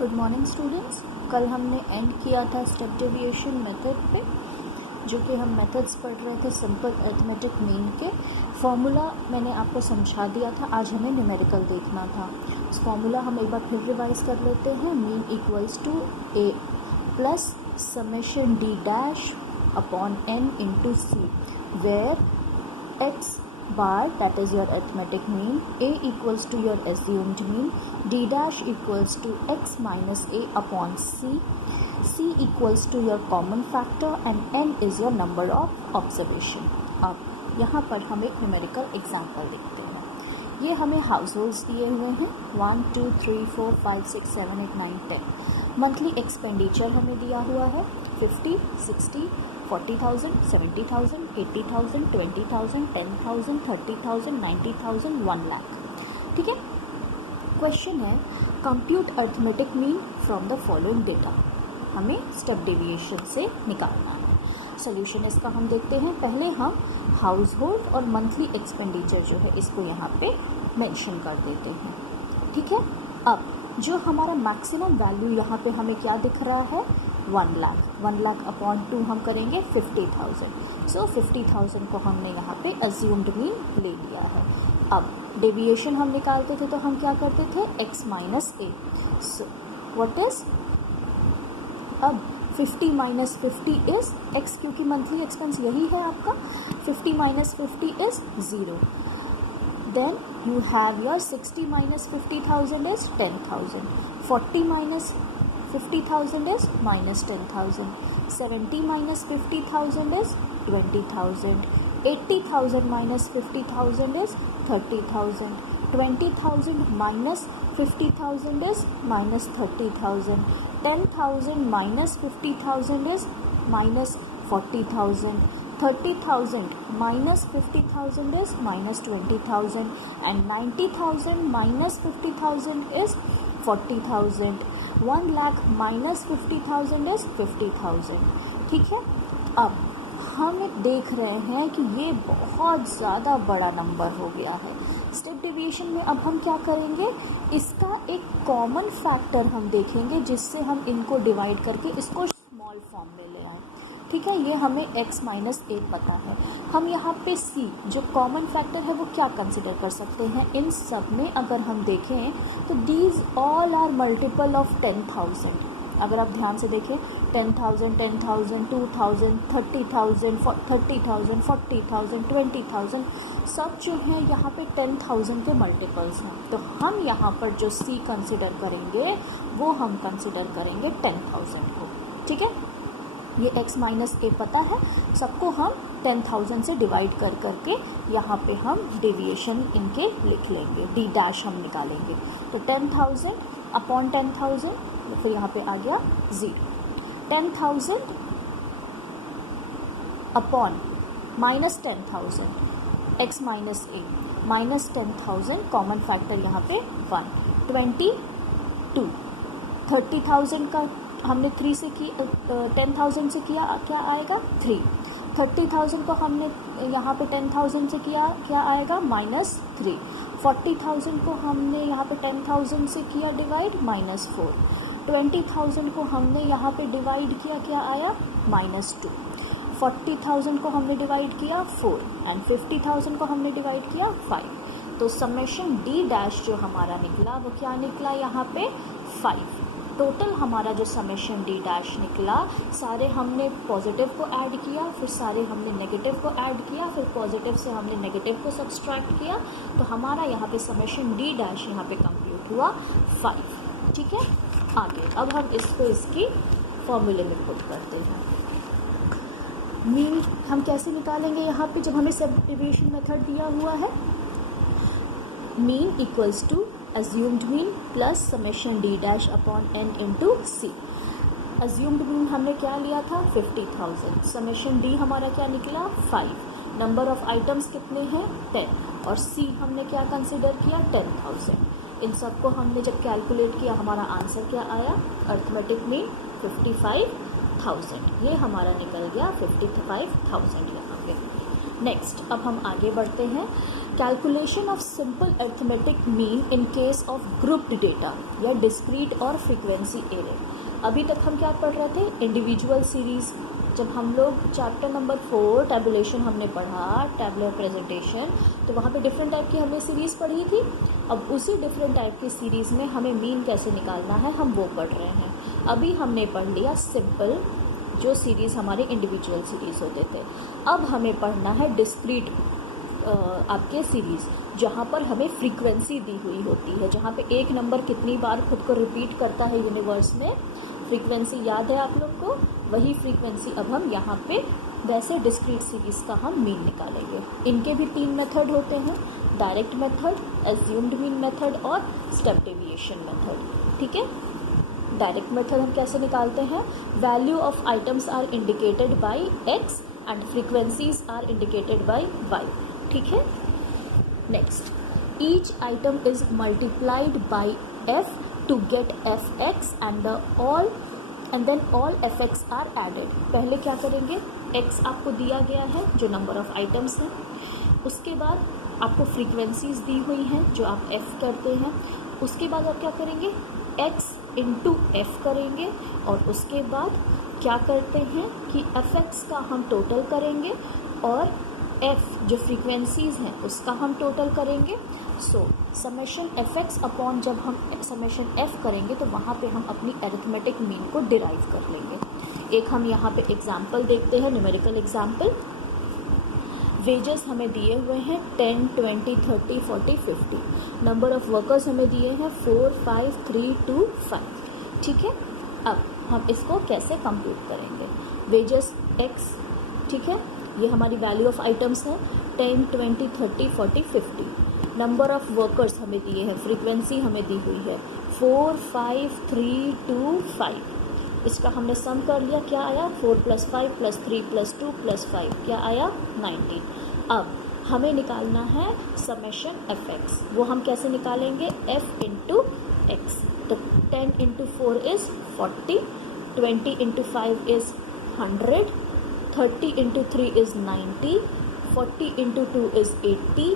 Good morning students. कल हमने and किया था स्टेप डेविएशन मेथड पे, जो कि हम मेथड्स पढ़ रहे थे सिंपल अरिथमेटिक मीन के। फॉर्मूला मैंने आपको समझा दिया था, आज हमें न्यूमेरिकल देखना था। उस फॉर्मूला हम एक बार फिर रिवाइज कर लेते हैं। Mean equals to A plus summation D dash upon N into C, where X bar, that is your arithmetic mean, a equals to your assumed mean, d dash equals to x minus a upon c, c equals to your common factor and n is your number of observation. अब यहाँ पर हम एक numerical example देखते हैं। ये हमें house holds दिए हुए हैं 1 2 3 4 5 6 7 8 9 10। मंथली एक्सपेंडिचर हमें दिया हुआ है 50 60 40,000 70,000 80,000 20,000 10,000 30,000 90,000 1 लाख। ठीक है। क्वेश्चन है compute arithmetic mean from the following data. हमें स्टेप डेविएशन से निकालना है। सोल्यूशन इसका हम देखते हैं। पहले हम हाउस होल्ड और मंथली एक्सपेंडिचर जो है इसको यहाँ पे मेंशन कर देते हैं। ठीक है। अब जो हमारा मैक्सिमम वैल्यू यहाँ पे हमें क्या दिख रहा है 1 लाख अपॉन 2 हम करेंगे 50,000। सो 50,000 को हमने यहाँ पे अज्यूम्ड मीन ले लिया है। अब डेविएशन हम निकालते थे तो हम क्या करते थे x minus A. So what is, अब 50 माइनस 50 इज x, क्योंकि मंथली एक्सपेंस यही है आपका। 50 minus 50 is 0। Then you have your 60 minus 50,000 is 10,000, 40 minus 50,000 is minus 10,000, 70 minus 50,000 is 20,000, 80,000 minus 50,000 is 30,000, 20,000 minus 50,000 is minus 30,000, 10,000 minus 50,000 is minus 40,000, 30,000 minus 50,000 is minus 20,000 and 90,000 minus 50,000 is 40,000. 1 lakh minus 50,000 is 50,000. ठीक है। अब हम देख रहे हैं कि ये बहुत ज़्यादा बड़ा नंबर हो गया है। स्टेप डेविएशन में अब हम क्या करेंगे, इसका एक कॉमन फैक्टर हम देखेंगे जिससे हम इनको डिवाइड करके इसको स्मॉल फॉर्म में ले आए। ठीक है। ये हमें x माइनस ए पता है। हम यहाँ पे c जो कॉमन फैक्टर है वो क्या कंसिडर कर सकते हैं। इन सब में अगर हम देखें तो these all are multiple of 10,000। अगर आप ध्यान से देखें 10,000 10,000 2,000 30,000 30,000 40,000 20,000 सब जो हैं यहाँ पे 10,000 के मल्टीपल्स हैं। तो हम यहाँ पर जो c कंसिडर करेंगे वो हम कंसिडर करेंगे 10,000 को। ठीक है। ये x माइनस ए पता है, सबको हम 10,000 से डिवाइड कर करके यहाँ पे हम डेविएशन इनके लिख लेंगे, डी डैश हम निकालेंगे। तो 10,000 अपॉन 10,000, फिर यहाँ पे आ गया 0। 10,000 अपॉन माइनस 10,000 x माइनस ए माइनस 10,000 कॉमन फैक्टर यहाँ पे 1, 22। 30,000 का हमने 3 से की 10,000 से किया, क्या आएगा 3। 30,000 को हमने यहाँ पे 10,000 से किया, क्या आएगा माइनस 3। 40,000 को हमने यहाँ पे 10,000 से किया डिवाइड, माइनस 4। 20,000 को हमने यहाँ पे डिवाइड किया, क्या आया माइनस 2। 40,000 को हमने डिवाइड किया 4 एंड 50,000 को हमने डिवाइड किया 5। तो समेशन डी डैश जो हमारा निकला वो क्या निकला यहाँ पे 5। टोटल हमारा जो समेशन डी डैश निकला, सारे हमने पॉजिटिव को ऐड किया, फिर सारे हमने नेगेटिव को ऐड किया, फिर पॉजिटिव से हमने नेगेटिव को सब्सट्रैक्ट किया, तो हमारा यहाँ पे समेशन डी डैश यहाँ पे कंप्यूट हुआ 5। ठीक है। आगे अब हम इसको इसकी फॉर्मूले में पुट करते हैं। मीन हम कैसे निकालेंगे यहाँ पे, जब हमें स्टेप डेविएशन मेथड दिया हुआ है। Mean equals to assumed mean plus summation d dash upon n into c। assumed mean हमने क्या लिया था 50,000। summation d हमारा क्या निकला 5। नंबर ऑफ आइटम्स कितने हैं 10 और c हमने क्या कंसिडर किया 10,000। इन सब को हमने जब कैलकुलेट किया हमारा आंसर क्या आया, अरिथमेटिक मीन 55,000। ये हमारा निकल गया 55,000 यहाँ पे। नेक्स्ट अब हम आगे बढ़ते हैं। Calculation of simple arithmetic mean in case of grouped data या डिस्क्रीट और फ्रीक्वेंसी एरे। अभी तक हम क्या पढ़ रहे थे, इंडिविजुअल सीरीज़। जब हम लोग चैप्टर नंबर 4 टैबुलेशन हमने पढ़ा, टैबुलर प्रेजेंटेशन, तो वहाँ पे डिफरेंट टाइप की हमने सीरीज़ पढ़ी थी। अब उसी डिफरेंट टाइप की सीरीज़ में हमें मीन कैसे निकालना है हम वो पढ़ रहे हैं। अभी हमने पढ़ लिया सिंपल, जो सीरीज़ हमारे इंडिविजुअल सीरीज़ होते थे। अब हमें पढ़ना है डिस्क्रीट आपके सीरीज़, जहाँ पर हमें फ्रीक्वेंसी दी हुई होती है, जहाँ पे एक नंबर कितनी बार खुद को रिपीट करता है यूनिवर्स में, फ्रीक्वेंसी याद है आप लोग को, वही फ्रीक्वेंसी अब हम यहाँ पे वैसे डिस्क्रीट सीरीज़ का हम मीन निकालेंगे। इनके भी 3 मेथड होते हैं, direct method, assumed mean method और स्टेप डेविएशन मेथड। ठीक है, डायरेक्ट मेथड हम कैसे निकालते हैं, value of items are indicated by X and frequencies are indicated by Y. ठीक है, next, each item is multiplied by F to get F X and then all F X are added. पहले क्या करेंगे, x आपको दिया गया है जो नंबर ऑफ आइटम्स हैं, उसके बाद आपको फ्रीक्वेंसीज दी हुई हैं जो आप एफ करते हैं, उसके बाद आप क्या करेंगे, एक्स इंटू एफ करेंगे, और उसके बाद क्या करते हैं कि एफ एक्स का हम टोटल करेंगे और एफ जो फ्रीक्वेंसीज हैं उसका हम टोटल करेंगे। सो समेशन एफ एक्स अपॉन जब हम समेशन एफ करेंगे तो वहाँ पे हम अपनी अरिथमेटिक मीन को डिराइव कर लेंगे। एक हम यहाँ पे एग्जाम्पल देखते हैं, न्यूमेरिकल एग्जाम्पल। वेजेस हमें दिए हुए हैं 10, 20, 30, 40, 50। नंबर ऑफ वर्कर्स हमें दिए हैं 4, 5, 3, 2, 5। ठीक है, अब हम इसको कैसे कंप्यूट करेंगे, वेजेस एक्स, ठीक है, ये हमारी वैल्यू ऑफ आइटम्स है 10, 20, 30, 40, 50। नंबर ऑफ वर्कर्स हमें दिए हैं, फ्रीक्वेंसी हमें दी हुई है 4, 5, 3, 2, 5। इसका हमने सम कर लिया, क्या आया 4 + 5 + 3 + 2 + 5, क्या आया 19। अब हमें निकालना है समेशन एफ एक्स, वो हम कैसे निकालेंगे, एफ इंटू एक्स। तो 10 into 4 is 40, 20 into 5 is 100, 30 into 3 is 90, 40 into 2 is 80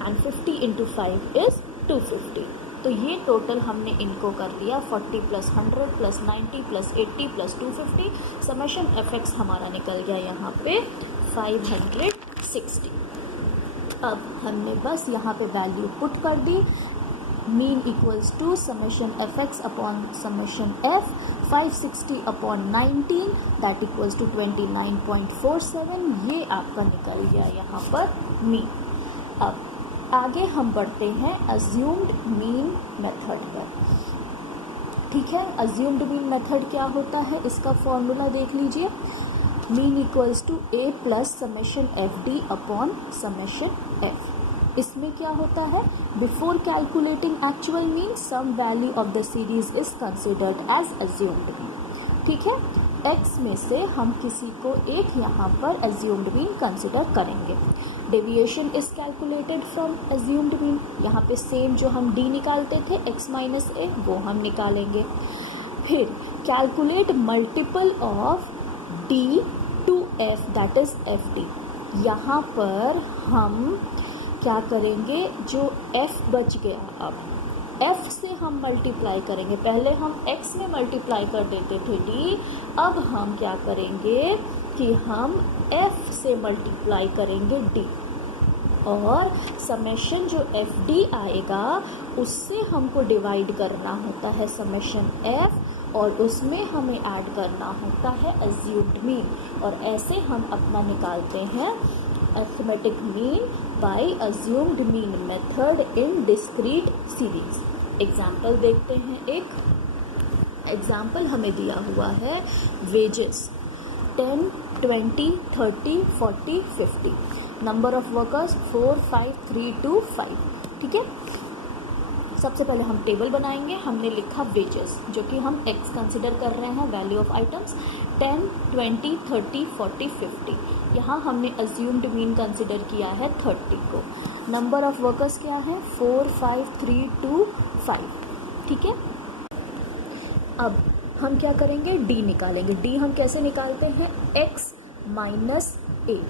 and 50 into 5 is 250। तो ये टोटल हमने इनको कर दिया 40 + 100 + 90 + 80 + 250। समेशन एफ एक्स हमारा निकल गया यहाँ पे 560। अब हमने बस यहाँ पे वैल्यू पुट कर दी, mean equals to summation F X upon summation F, 560 upon 19 that equals to 29.47। ये आपका निकल गया यहाँ पर मीन। अब आगे हम बढ़ते हैं अज्यूम्ड मीन मेथड पर। ठीक है, अज्यूम्ड मीन मेथड क्या होता है, इसका फॉर्मूला देख लीजिए, mean equals to A plus summation F D upon summation F. इसमें क्या होता है, before calculating actual mean some value of the series is considered as assumed mean. ठीक है, एक्स में से हम किसी को एक यहाँ पर अज्यूम्ड मीन कंसिडर करेंगे। Deviation is calculated from assumed mean, यहाँ पे सेम जो हम डी निकालते थे x माइनस ए वो हम निकालेंगे। फिर calculate multiple of D to F that is F D. यहाँ पर हम क्या करेंगे, जो f बच गया अब f से हम मल्टीप्लाई करेंगे, पहले हम x में मल्टीप्लाई कर देते थे d, अब हम क्या करेंगे कि हम f से मल्टीप्लाई करेंगे d, और समेशन जो एफ डी आएगा उससे हमको डिवाइड करना होता है समेशन f, और उसमें हमें ऐड करना होता है अज्यूम्ड मीन, और ऐसे हम अपना निकालते हैं arithmetic mean by assumed mean method in discrete series. Example देखते हैं, एक एग्जाम्पल हमें दिया हुआ है वेजेस 10, 20, 30, 40, 50। Number of workers 4, 5, 3, 2, 5। ठीक है, सबसे पहले हम टेबल बनाएंगे। हमने लिखा वेजेस जो कि हम एक्स कंसिडर कर रहे हैं, वैल्यू ऑफ आइटम्स 10, 20, 30, 40, 50। यहाँ हमने अज्यूम्ड मीन कंसिडर किया है 30 को। नंबर ऑफ वर्कर्स क्या है 4, 5, 3, 2, 5। ठीक है, अब हम क्या करेंगे, डी निकालेंगे। डी हम कैसे निकालते हैं, x माइनस ए।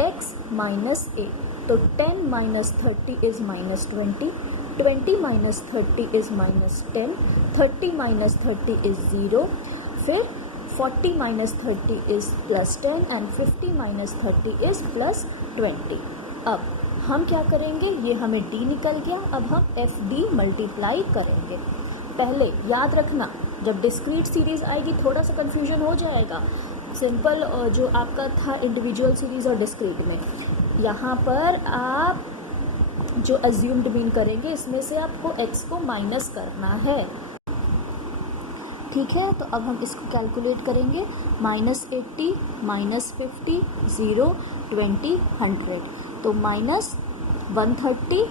x माइनस ए, तो 10 minus 30 is minus 20, 20 minus 30 is minus 10, 30 minus 30 is 0, फिर 40 minus 30 is plus 10 and 50 minus 30 is plus 20। अब हम क्या करेंगे, ये हमें d निकल गया, अब हम एफ डी मल्टीप्लाई करेंगे। पहले याद रखना, जब डिस्क्रीट सीरीज़ आएगी थोड़ा सा कन्फ्यूजन हो जाएगा। सिंपल जो आपका था इंडिविजुअल सीरीज़ और डिस्क्रीट में, यहाँ पर आप जो अज्यूम्ड मीन करेंगे इसमें से आपको x को माइनस करना है, ठीक है। तो अब हम इसको कैलकुलेट करेंगे, -80 -50 0 20 100, तो -130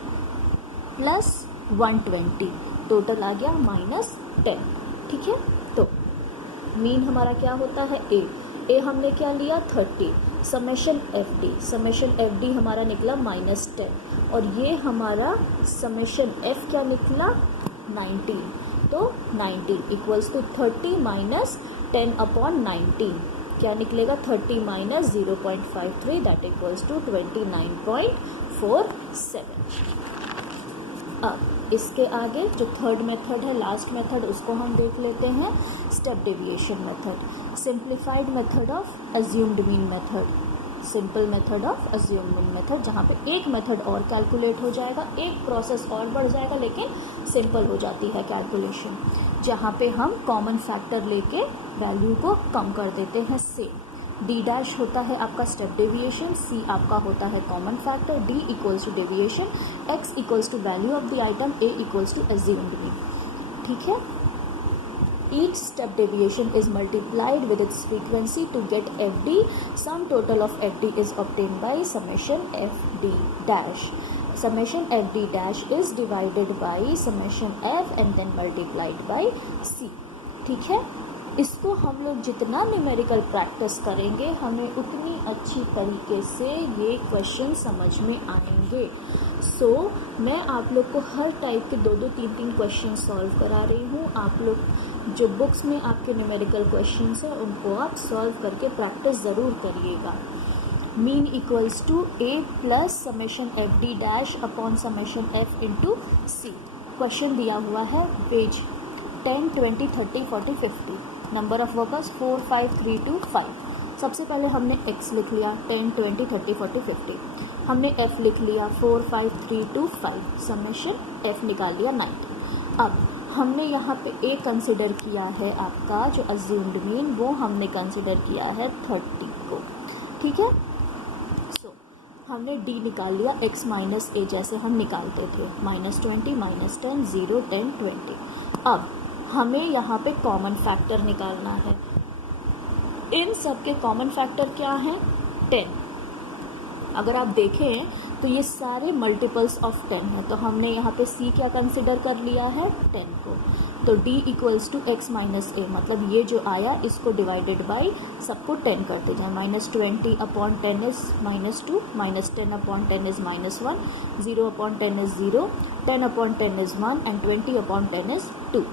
प्लस 120, टोटल आ गया -10, ठीक है। तो मीन हमारा क्या होता है ए हमने क्या लिया 30, समेशन एफ डी हमारा निकला -10, और ये हमारा समेशन एफ क्या निकला 19, तो 19 इक्वल्स टू 30 माइनस 10 अपॉन 19, क्या निकलेगा 30 माइनस 0.53, दैट इक्वल्स टू 29.47। अब इसके आगे जो थर्ड मेथड है, लास्ट मेथड, उसको हम देख लेते हैं, step deviation method, simplified method of assumed mean method, simple method of assumed mean method, जहाँ पे एक मेथड और कैलकुलेट हो जाएगा, एक प्रोसेस और बढ़ जाएगा, लेकिन सिंपल हो जाती है कैलकुलेशन, जहाँ पे हम कॉमन फैक्टर लेके वैल्यू को कम कर देते हैं। सेम डी डैश होता है आपका स्टेप डेविएशन, सी आपका होता है common factor, D equals to deviation, X equals to value of the item, A equals to assumed mean, ठीक है। Each step deviation is multiplied with its frequency to get FD. Sum total of FD is obtained by summation FD dash. Summation FD dash is divided by summation F and then multiplied by C. ठीक है, इसको हम लोग जितना numerical practice करेंगे हमें उतनी अच्छी तरीके से ये क्वेश्चन समझ में आएंगे। सो मैं आप लोग को हर टाइप के 2-2 3-3 क्वेश्चन सॉल्व करा रही हूँ। आप लोग जो बुक्स में आपके न्यूमेरिकल क्वेश्चंस हैं उनको आप सॉल्व करके प्रैक्टिस ज़रूर करिएगा। Mean equals to A plus summation F D dash upon summation F into C. Question दिया हुआ है पेज 10, 20, 30, 40, 50। Number of workers 4, 5, 3, 2, 5। सबसे पहले हमने x लिख लिया 10, 20, 30, 40, 50। हमने f लिख लिया 4, 5, 3, 2, 5। समेशन f निकाल लिया 90। अब हमने यहाँ पे a कंसिडर किया है आपका जो अज्यूम्ड मीन, वो हमने कंसिडर किया है 30 को, ठीक है। सो हमने d निकाल लिया x माइनस a जैसे हम निकालते थे, -20, -10, 0, 10, 20। अब हमें यहाँ पे कॉमन फैक्टर निकालना है। इन सब के कॉमन फैक्टर क्या हैं 10। अगर आप देखें तो ये सारे मल्टीपल्स ऑफ 10 हैं, तो हमने यहाँ पे c क्या कंसिडर कर लिया है 10 को। तो d equals to x minus a, मतलब ये जो आया इसको डिवाइडेड बाई सबको 10 करते जाएं। -20 upon 10 is -2, -10 upon 10 is -1, 0 upon 10 is 0, 10 upon 10 is 1 and 20 upon 10 is 2।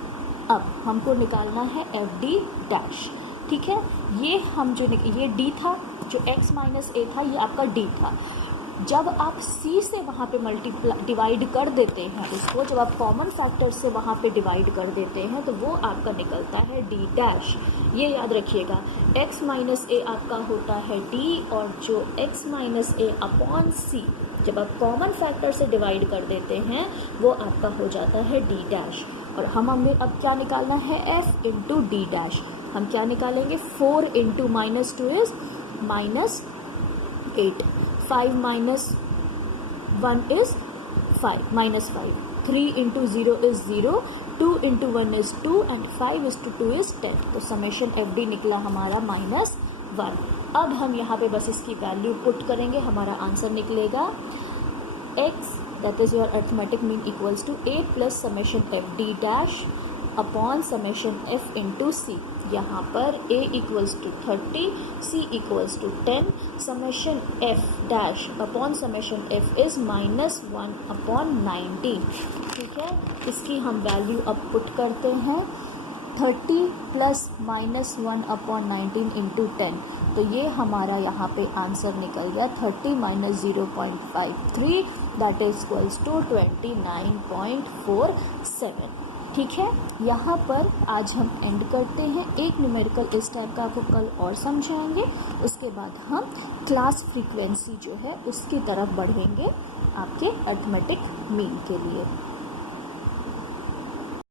अब हमको निकालना है एफ डी डैश, ठीक है। ये हम जो ये d था, जो x माइनस a था, ये आपका d था। जब आप c से वहाँ पे डिवाइड कर देते हैं उसको, जब आप कॉमन फैक्टर से वहाँ पे डिवाइड कर देते हैं तो वो आपका निकलता है d डैश। ये याद रखिएगा, x माइनस a आपका होता है d, और जो x minus a upon c जब आप कॉमन फैक्टर से डिवाइड कर देते हैं वो आपका हो जाता है d डैश। और हमें अब क्या निकालना है f इंटू डी डैश। हम क्या निकालेंगे 4 into -2 is -8, 5 minus 1 is 5, 3 into 0 is 0, 2 into 1 is 2 and 5 is to 2 is 10। तो समेशन एफ डी निकला हमारा -1। अब हम यहाँ पे बस इसकी वैल्यू पुट करेंगे, हमारा आंसर निकलेगा x, that is your arithmetic mean equals to a plus summation f d dash upon summation f into c। यहाँ पर a equals to 30, c equals to 10, summation f dash upon summation f is -1 upon 19, ठीक है। इसकी हम value अब put करते हैं, 30 plus -1 upon 19 into 10, तो ये हमारा यहाँ पे आंसर निकल गया 30 minus 0.53 that is equals to 29.47। ठीक है, यहाँ पर आज हम एंड करते हैं। एक न्यूमेरिकल इस टाइप का आपको कल और समझाएंगे, उसके बाद हम क्लास फ्रीक्वेंसी जो है उसकी तरफ बढ़ेंगे आपके अरिथमेटिक मीन के लिए।